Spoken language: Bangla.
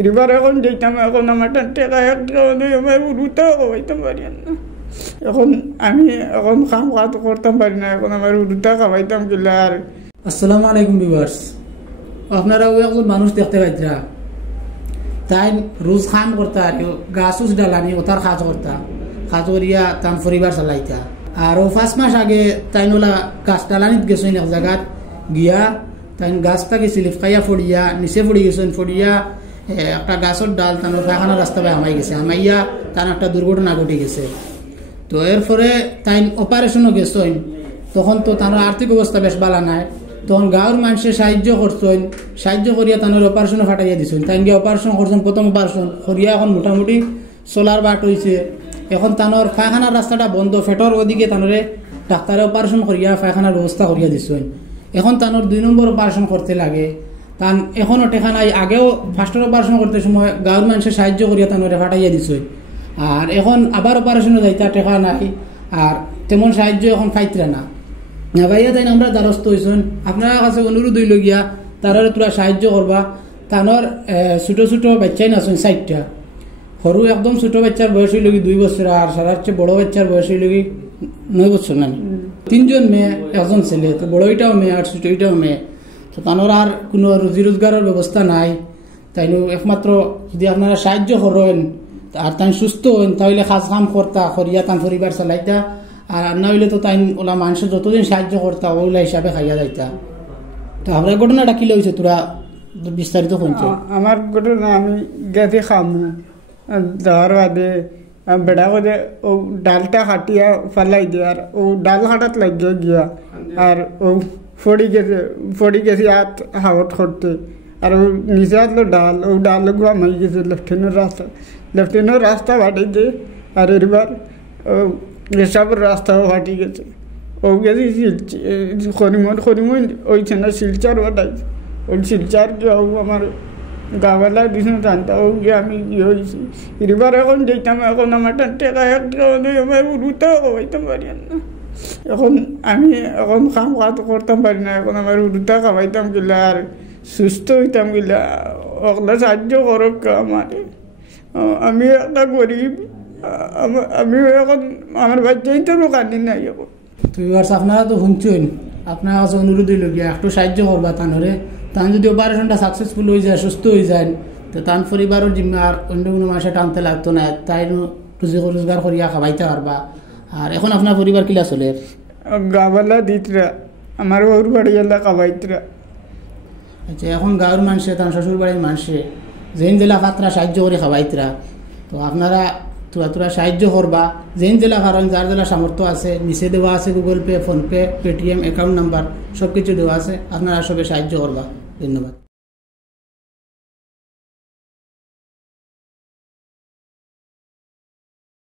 এবার এখন যেতাম, এখন আমার টাকা একটা আমার উড়ুতেও খাওয়াইতাম পারি না। এখন আমি এখন কাম কাজ করতাম পারি না, এখন আমার উড়ুটা খাওয়াইতাম কিলা। আর আসসালামু আলাইকুম ভিউয়ার্স, আপনারা ওই একজন মানুষ দেখতে পাইতরা, তাই রোজ খাম করতা, গাছ উস ডালানি ওটার কাজ করতা, কাজ করিয়া তার পরিবার চালাইতা। আর ও 5 মাস আগে তাই নোলা গাছ ডালানিত গেছেন এক জায়গাত গিয়া, তাই গাছটা গেছিল খাইয়া ফড়িয়া নিচে পড়ি গেছেন, ফড়িয়া একটা গাছের ডাল তার পায়খানা রাস্তা পায় হামাই গেছে, হামাইয়া তার একটা দুর্ঘটনা ঘটে গেছে। তো এরপরে তাই অপারেশনও গেছেন, তখন তো তার আর্থিক অবস্থা বেশ ভালো নাই, তখন গাঁর মানুষের সাহায্য করছেন, সাহায্য করিয়া তাদের অপারেশনও ফাটাইয়া দিছেন। তাই গিয়ে অপারেশন করছেন, প্রথম অপারেশন করিয়া এখন মোটামুটি সোলার বাট হয়েছে। এখন তানোর পায়খানার রাস্তাটা বন্ধ, ফেটর ওদিকে তানরে ডাক্তারে অপারেশন করিয়া পায়খানার ব্যবস্থা করিয়া দিছেন। এখন তানোর 2 নম্বর অপারেশন করতে লাগে, তান এখনও টেকা নাই। আগেও ফার্স্টের অপারেশন করতে সময় গাঁর মানুষের সাহায্য করিয়া তানরে ফাটাইয়া দিছেন, আর এখন আবার অপারেশনে যাইতা টেকা নাই, আর তেমন সাহায্য এখন পাইতরা না ভাইয়া। তাই আমরা দ্বারস্থ হয়েছেন, আপনার কাছে অনুরোধ হইল গিয়া তারা তোরা সাহায্য করবা। তানোর ছোটো ছোটো বাচ্চাই আছেন 4টা, সরু একদম ছোটো বাচ্চার বয়স হইল 2 বছর, আর সারার চেয়ে বড় বাচ্চার বয়স হইল 9 বছর না। 3 জন মেয়ে, 1 জন ছেলে, তো বড়ইটাও মেয়ে আর ছোটইটাও মেয়ে। তো তানোর আর কোনো রুজি রোজগারের ব্যবস্থা নাই। তাই একমাত্র যদি আপনারা সাহায্য করেন আর তাই সুস্থ হন, তাহলে কাজ কাম করতা করিয়া তার পরিবার চালাইতা, আর না হইলে তো তাই ওলা মানুষের যতদিন সাহায্য করতা ওলা হিসাবে খাইয়া যাইতা। তো আপনার ঘটনাটা কি লইছে তোরা বিস্তারিত শুনছো? আমার ঘটনা, আমি গেছি খামু যাওয়ার বাদে বেড়া করে ও ডালটা কাটিয়া ফালাই দিয়ে, আর ও ডাল কাটাত লাগিয়ে গিয়া, আর ও ফড়ি গেছি হাত হাওয়াত করতে, আর ও নিচে আসলো ডাল, ও ডাল ঘুমাই গেছে লেফটেনের রাস্তা ফাটি দিয়ে, আর এবার ও রেসাবের রাস্তাও ফাটি গেছে। ও গেছি খরিমন ওইছে না শিলচার ওটাইছে, ওই শিলচার গিয়ে ও আমার গাওয়ালা দিয়েছিল জানতা, ও গিয়ে আমি গিয়ে হয়েছি। এবার এখন যেতাম, এখন আমার টাকা একটা আমার উড়ুতেও খাওয়াইতাম পারি না। এখন আমি এখন কাম কাজ করতাম পারি না, এখন আমার উড়ুটা খাওয়াইতাম গেলে আর সুস্থ হইতাম গেলে ওগুলা সাহায্য করক আমার। আমি একটা গরিব, আমি এখন আমার বাচ্চাই তো কান্দি নাই। এখন আপনারা তো শুনছেন, আপনার কাছে অনুরোধ হইল গিয়া একটু সাহায্য করবা তানরে। তান যদি অপারেশনটা সাকসেসফুল হয়ে যায়, সুস্থ হয়ে যায়, তো তান পরিবারের জিম্মা আর অন্য কোনো মাসে টানতে লাগতো না, তাই রুজি রোজগার করিয়া খাওয়াইতে পারবা। আর এখন আপনার পরিবার কিলা চলে? গাওয়ালা দিতরা, আমার ওর বাড়ি এলা খাওয়াইতরা। আচ্ছা, এখন গাঁর মানুষে তার শ্বশুর বাড়ির মানুষে যেন জেলা খাতরা সাহায্য করে খাওয়াইতরা, তো আপনারা তোরা সাহায্য করবা যেন জেলা, কারণ যার জেলা সামর্থ্য আছে নিচে দেওয়া আছে Google pay, PhonePe, Paytm account number সব কিছু দেওয়া আছে, আপনারা সবে সাহায্য করবা। ধন্যবাদ।